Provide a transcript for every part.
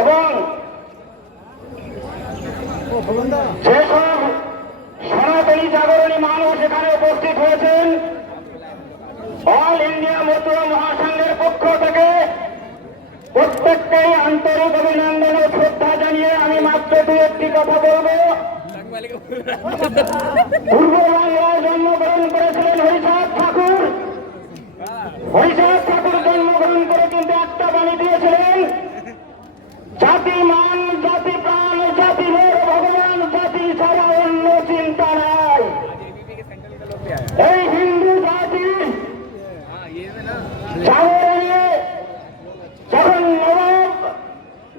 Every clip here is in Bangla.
এবং যেসব সনাতনী জাগরণী মানুষ এখানে উপস্থিত হয়েছেন, অল ইন্ডিয়া মতুয়া মহাসংঘের পক্ষ থেকে প্রত্যেককেই আন্তরিক অভিনন্দন ও শ্রদ্ধা জানিয়ে আমি মাত্র দু একটি কথা বলব। পূর্ব বাংলায় জন্মগ্রহণ করেছিলেন হরিচাঁদ ঠাকুর। হরিচাঁদ ঠাকুর জন্মগ্রহণ করে কিন্তু একটা বাণী দিয়েছিলেন, জাতি মান, জাতি প্রাণ, জাতি মোর ভগবান, জাতি ছাড়া অন্য চিন্তা নাই। এই হিন্দু জাতি জাগরণে যখন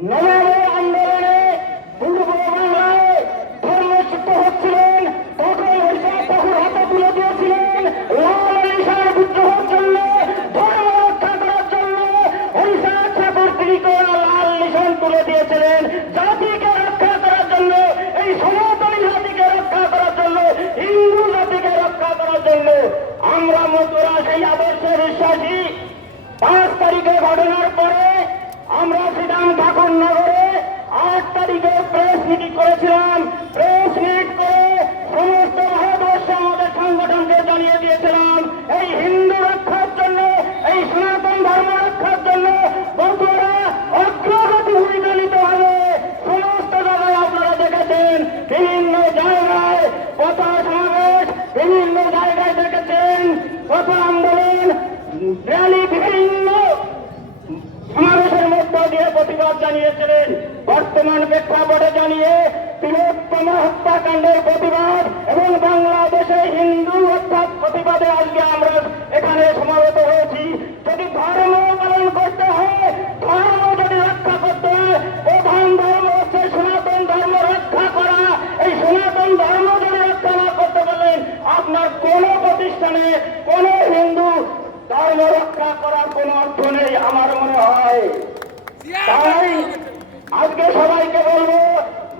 নবাবের আন্দোলনে পূর্ব বাংলায় ধর্মচ্যুত হচ্ছিলেন, তখন হরিচাঁদ ঠাকুর হাতে তুলে দিয়েছিলেন লাল নিশার বিদ্রোহের জন্য, ধর্ম রক্ষা করার জন্য। হরিচাঁদ ঠাকুর তিনি লাল নিশান তুলে দিয়েছিলেন জাতিকে রক্ষা করার জন্য, এই সনাতনী জাতিকে রক্ষা করার জন্য, হিন্দু জাতিকে রক্ষা করার জন্য। আমরা মতুরা সেই আদর্শে বিশ্বাসী। 5 তারিখে ঘটনার পরে আমরা ছিলাম ঠাকুরনগরে, 8 তারিখে প্রেস মিটিং করেছিলাম। প্রেস মিট করে সমস্ত ভারতবর্ষে আমাদের সংগঠনকে জানিয়ে দিয়েছিলাম, এই হিন্দু রক্ষার জন্য, এই সনাতন ধর্ম রক্ষার জন্য বন্ধুরা অগ্রগতি ভূমিকা নিতে হবে। সমস্ত জায়গায় আপনারা দেখেছেন, বিভিন্ন জায়গায় পথ সমাবেশ, বিভিন্ন জায়গায় দেখেছেন পথ আন্দোলন, র্যালি, বিভিন্ন সমাবেশের মধ্য দিয়ে প্রতিবাদ জানিয়েছিলেন। বর্তমান প্রেক্ষাপটে জানিয়ে তিলোত্তম হত্যাকাণ্ডের প্রতিবাদ এবং বাংলাদেশে হিন্দু অর্থাৎ প্রতিবাদে আজকে আমরা এখানে সমাবেত হয়েছি। যদি ধর্ম পালন করতে হয়, ধর্ম যদি রক্ষা করতে হয়, প্রধান ধর্ম হচ্ছে সনাতন ধর্ম রক্ষা করা। এই সনাতন ধর্ম যদি রক্ষা না করতে পারলেন, আপনার কোন প্রতিষ্ঠানে কোন হিন্দু ধর্ম রক্ষা করার কোন অর্থ নেই আমার মনে হয়। তাই আজকে সবাইকে বলবো,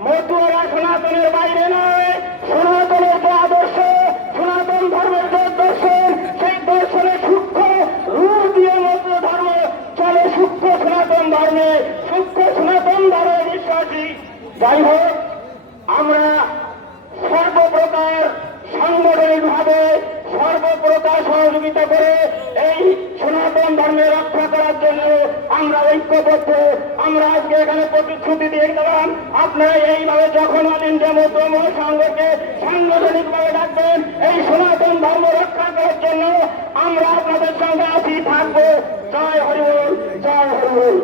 মতুয়ারা সনাতনের বাইরে নয়। সনাতনের যে আদর্শ, সনাতন ধর্মের যে দর্শন, সেই দর্শনে সূক্ষ্ম রূপ দিয়ে মতুয়া ধর্ম চলে, সূক্ষ্ম সনাতন ধর্মে, সূক্ষ্ম সনাতন ধর্মে বিশ্বাসী। যাই হোক, আমরা সর্বপ্রকার সাংগঠনিক ভাবে সর্বপ্রকার সহযোগিতা করে এই সনাতন ধর্মে রক্ষা করার জন্য আমরা ঐক্যবদ্ধ। আমরা আজকে এখানে প্রতিশ্রুতি দিয়ে গেলাম, আপনারা এইভাবে যখন অল ইন্ডিয়া মতুয়া মহাসংঘকে সাংগঠনিক ভাবে ডাকবেন, এই সনাতন ধর্ম রক্ষা করার জন্য আমরা আপনাদের সঙ্গে আছি, থাকবো। জয় হরিবল, জয় হরিবল।